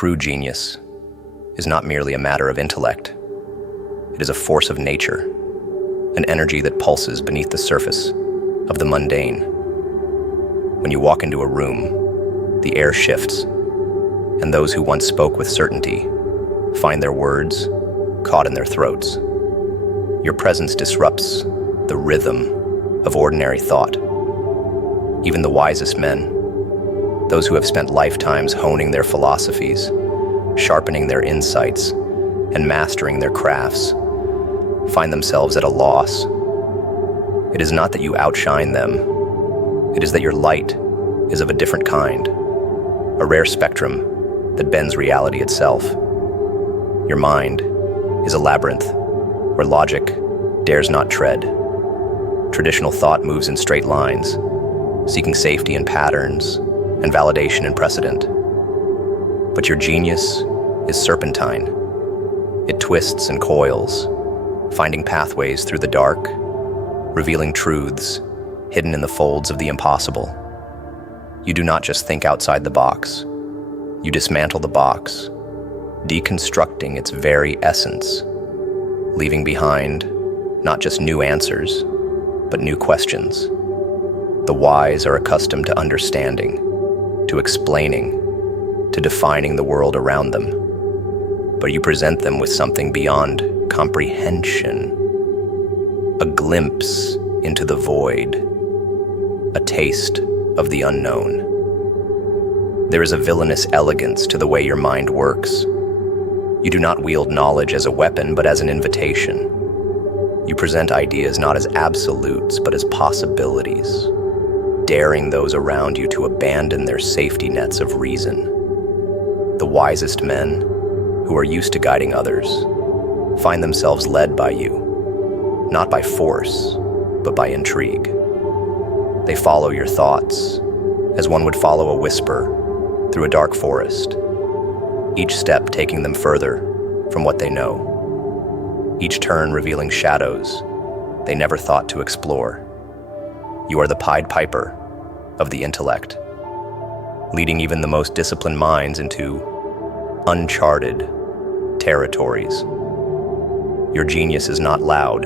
true genius is not merely a matter of intellect. It is a force of nature, an energy that pulses beneath the surface of the mundane. When you walk into a room, the air shifts, and those who once spoke with certainty find their words caught in their throats. Your presence disrupts the rhythm of ordinary thought. Even the wisest men, those who have spent lifetimes honing their philosophies, sharpening their insights, and mastering their crafts, find themselves at a loss. It is not that you outshine them. It is that your light is of a different kind, a rare spectrum that bends reality itself. Your mind is a labyrinth where logic dares not tread. Traditional thought moves in straight lines, seeking safety in patterns and validation in precedent. But your genius is serpentine. It twists and coils, finding pathways through the dark, revealing truths hidden in the folds of the impossible. You do not just think outside the box. You dismantle the box, deconstructing its very essence, leaving behind not just new answers, but new questions. The wise are accustomed to understanding, to explaining, to defining the world around them. But you present them with something beyond comprehension, a glimpse into the void, a taste of the unknown. There is a villainous elegance to the way your mind works. You do not wield knowledge as a weapon, but as an invitation. You present ideas not as absolutes, but as possibilities, daring those around you to abandon their safety nets of reason. The wisest men, who are used to guiding others, find themselves led by you, not by force, but by intrigue. They follow your thoughts, as one would follow a whisper through a dark forest, each step taking them further from what they know, each turn revealing shadows they never thought to explore. You are the Pied Piper of the intellect, leading even the most disciplined minds into uncharted territories. Your genius is not loud.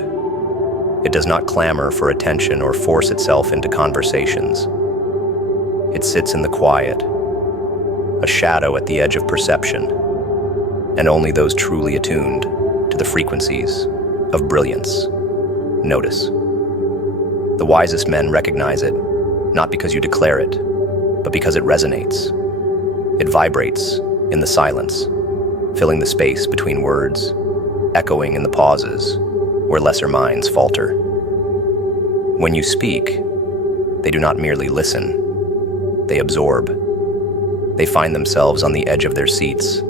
It does not clamor for attention or force itself into conversations. It sits in the quiet, a shadow at the edge of perception, and only those truly attuned to the frequencies of brilliance notice. The wisest men recognize it, not because you declare it, but because it resonates. It vibrates in the silence, filling the space between words, echoing in the pauses where lesser minds falter. When you speak, they do not merely listen, they absorb. They find themselves on the edge of their seats,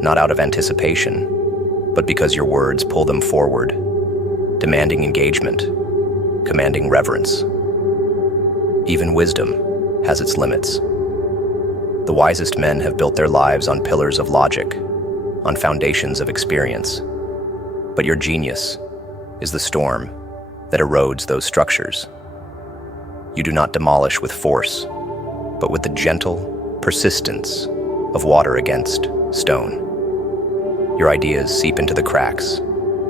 not out of anticipation, but because your words pull them forward, demanding engagement, commanding reverence. Even wisdom has its limits. The wisest men have built their lives on pillars of logic, on foundations of experience. But your genius is the storm that erodes those structures. You do not demolish with force, but with the gentle persistence of water against stone. Your ideas seep into the cracks,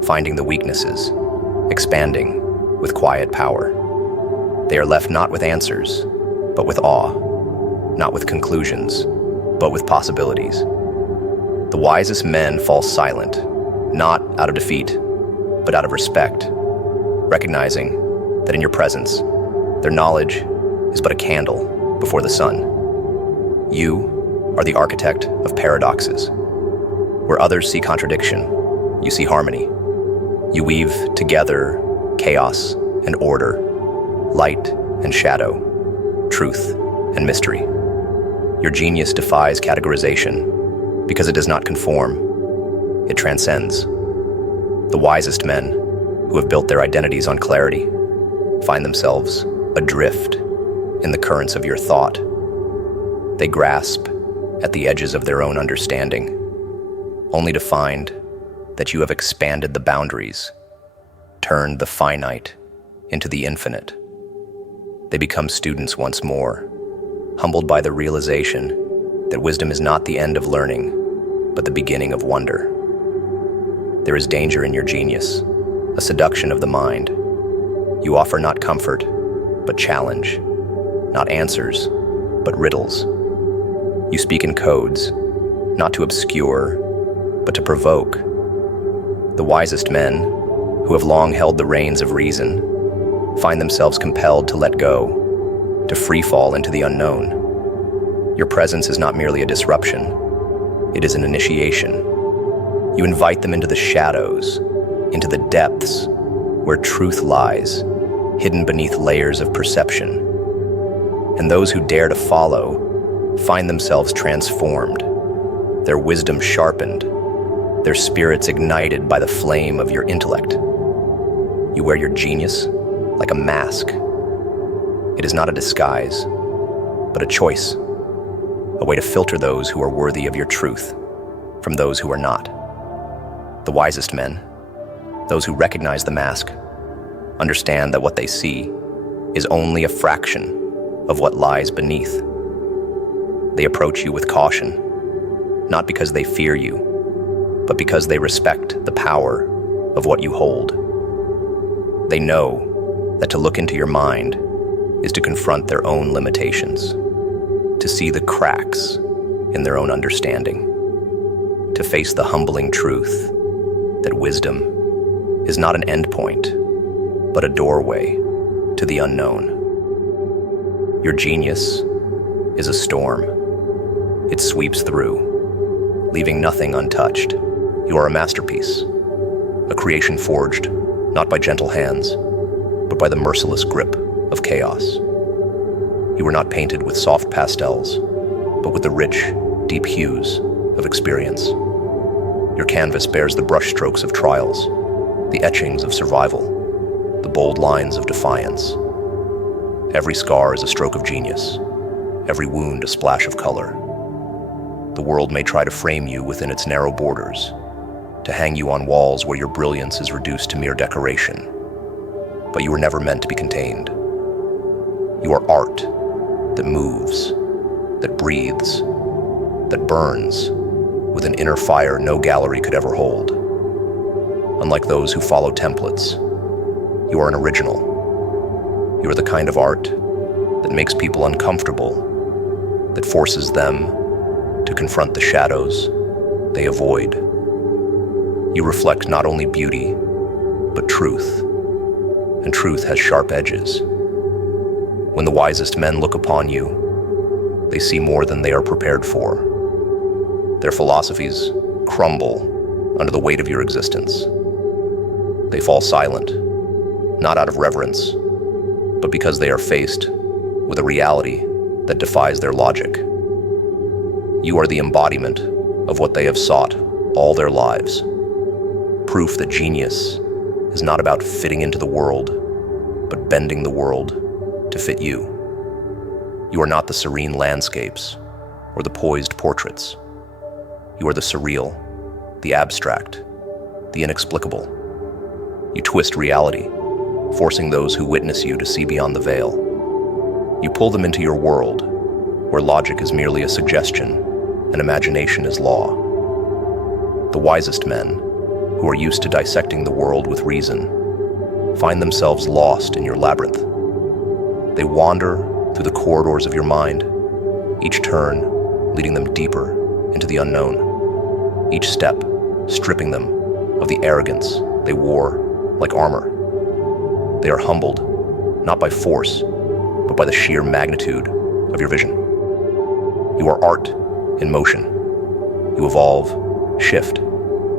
finding the weaknesses, expanding with quiet power. They are left not with answers, but with awe, not with conclusions, but with possibilities. The wisest men fall silent, not out of defeat, but out of respect, recognizing that in your presence, their knowledge is but a candle before the sun. You are the architect of paradoxes. Where others see contradiction, you see harmony. You weave together chaos and order, light and shadow, truth and mystery. Your genius defies categorization because it does not conform. It transcends. The wisest men, who have built their identities on clarity, find themselves adrift in the currents of your thought. They grasp at the edges of their own understanding, only to find that you have expanded the boundaries, turned the finite into the infinite. They become students once more, humbled by the realization that wisdom is not the end of learning, but the beginning of wonder. There is danger in your genius, a seduction of the mind. You offer not comfort, but challenge, not answers, but riddles. You speak in codes, not to obscure, but to provoke. The wisest men, who have long held the reins of reason, find themselves compelled to let go, to free fall into the unknown. Your presence is not merely a disruption, it is an initiation. You invite them into the shadows, into the depths, where truth lies, hidden beneath layers of perception. And those who dare to follow find themselves transformed, their wisdom sharpened, their spirits ignited by the flame of your intellect. You wear your genius like a mask. It is not a disguise, but a choice, a way to filter those who are worthy of your truth from those who are not. The wisest men, those who recognize the mask, understand that what they see is only a fraction of what lies beneath. They approach you with caution, not because they fear you, but because they respect the power of what you hold. They know that to look into your mind is to confront their own limitations, to see the cracks in their own understanding, to face the humbling truth that wisdom is not an endpoint, but a doorway to the unknown. Your genius is a storm. It sweeps through, leaving nothing untouched. You are a masterpiece, a creation forged not by gentle hands, but by the merciless grip of chaos. You were not painted with soft pastels, but with the rich, deep hues of experience. Your canvas bears the brushstrokes of trials, the etchings of survival, the bold lines of defiance. Every scar is a stroke of genius, every wound a splash of color. The world may try to frame you within its narrow borders, to hang you on walls where your brilliance is reduced to mere decoration. But you were never meant to be contained. You are art that moves, that breathes, that burns, with an inner fire no gallery could ever hold. Unlike those who follow templates, you are an original. You are the kind of art that makes people uncomfortable, that forces them to confront the shadows they avoid. You reflect not only beauty, but truth, and truth has sharp edges. When the wisest men look upon you, they see more than they are prepared for. Their philosophies crumble under the weight of your existence. They fall silent, not out of reverence, but because they are faced with a reality that defies their logic. You are the embodiment of what they have sought all their lives. Proof that genius is not about fitting into the world, but bending the world to fit you. You are not the serene landscapes or the poised portraits. You are the surreal, the abstract, the inexplicable. You twist reality, forcing those who witness you to see beyond the veil. You pull them into your world, where logic is merely a suggestion and imagination is law. The wisest men, who are used to dissecting the world with reason, find themselves lost in your labyrinth. They wander through the corridors of your mind, each turn leading them deeper into the unknown, each step stripping them of the arrogance they wore like armor. They are humbled, not by force, but by the sheer magnitude of your vision. You are art in motion. You evolve, shift,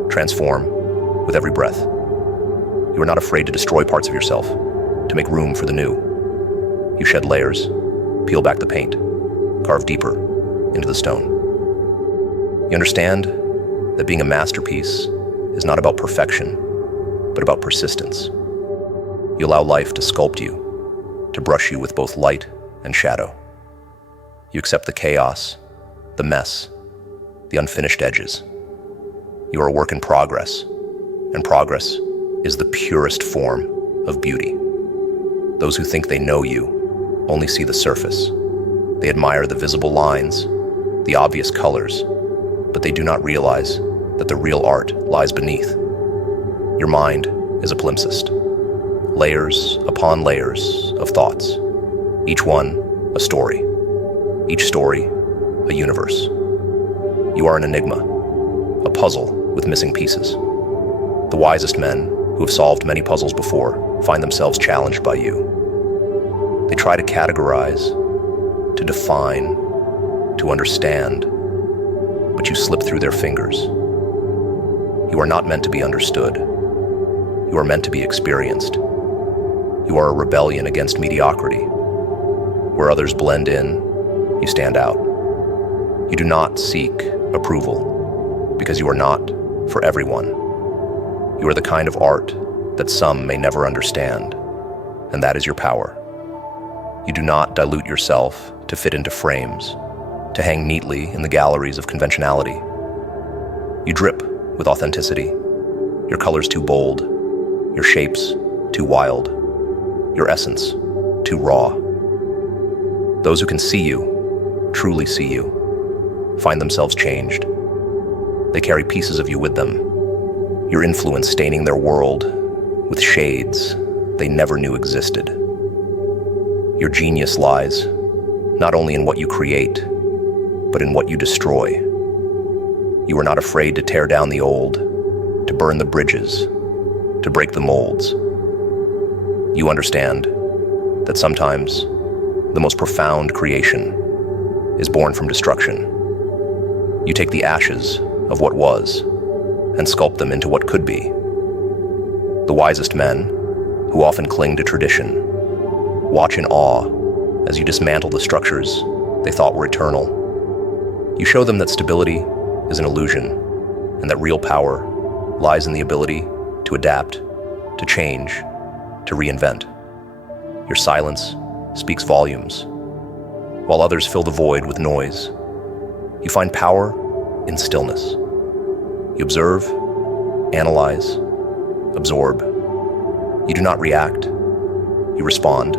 transform with every breath. You are not afraid to destroy parts of yourself, to make room for the new. You shed layers, peel back the paint, carve deeper into the stone. You understand that being a masterpiece is not about perfection, but about persistence. You allow life to sculpt you, to brush you with both light and shadow. You accept the chaos, the mess, the unfinished edges. You are a work in progress, and progress is the purest form of beauty. Those who think they know you only see the surface. They admire the visible lines, the obvious colors, but they do not realize that the real art lies beneath. Your mind is a palimpsest, layers upon layers of thoughts, each one a story, each story a universe. You are an enigma, a puzzle with missing pieces. The wisest men, who have solved many puzzles before, find themselves challenged by you. They try to categorize, to define, to understand, but you slip through their fingers. You are not meant to be understood. You are meant to be experienced. You are a rebellion against mediocrity. Where others blend in, you stand out. You do not seek approval, because you are not for everyone. You are the kind of art that some may never understand, and that is your power. You do not dilute yourself to fit into frames, to hang neatly in the galleries of conventionality. You drip with authenticity, your colors too bold, your shapes too wild, your essence too raw. Those who can see you, truly see you, find themselves changed. They carry pieces of you with them, your influence staining their world with shades they never knew existed. Your genius lies not only in what you create, but in what you destroy. You are not afraid to tear down the old, to burn the bridges, to break the molds. You understand that sometimes the most profound creation is born from destruction. You take the ashes of what was and sculpt them into what could be. The wisest men, who often cling to tradition, watch in awe as you dismantle the structures they thought were eternal. You show them that stability is an illusion, and that real power lies in the ability to adapt, to change, to reinvent. Your silence speaks volumes, while others fill the void with noise. You find power in stillness. You observe, analyze, absorb. You do not react. You respond.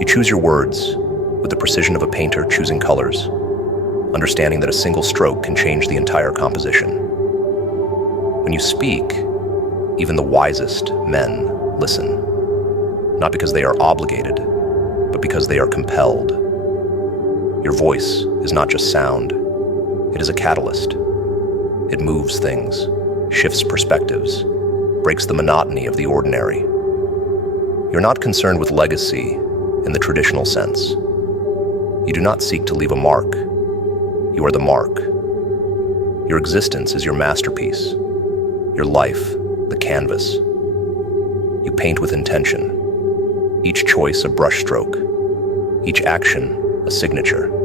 You choose your words with the precision of a painter choosing colors, understanding that a single stroke can change the entire composition. When you speak, even the wisest men listen, not because they are obligated, but because they are compelled. Your voice is not just sound, it is a catalyst. It moves things, shifts perspectives, breaks the monotony of the ordinary. You're not concerned with legacy in the traditional sense. You do not seek to leave a mark. You are the mark. Your existence is your masterpiece, your life, the canvas. You paint with intention, each choice a brushstroke, each action a signature.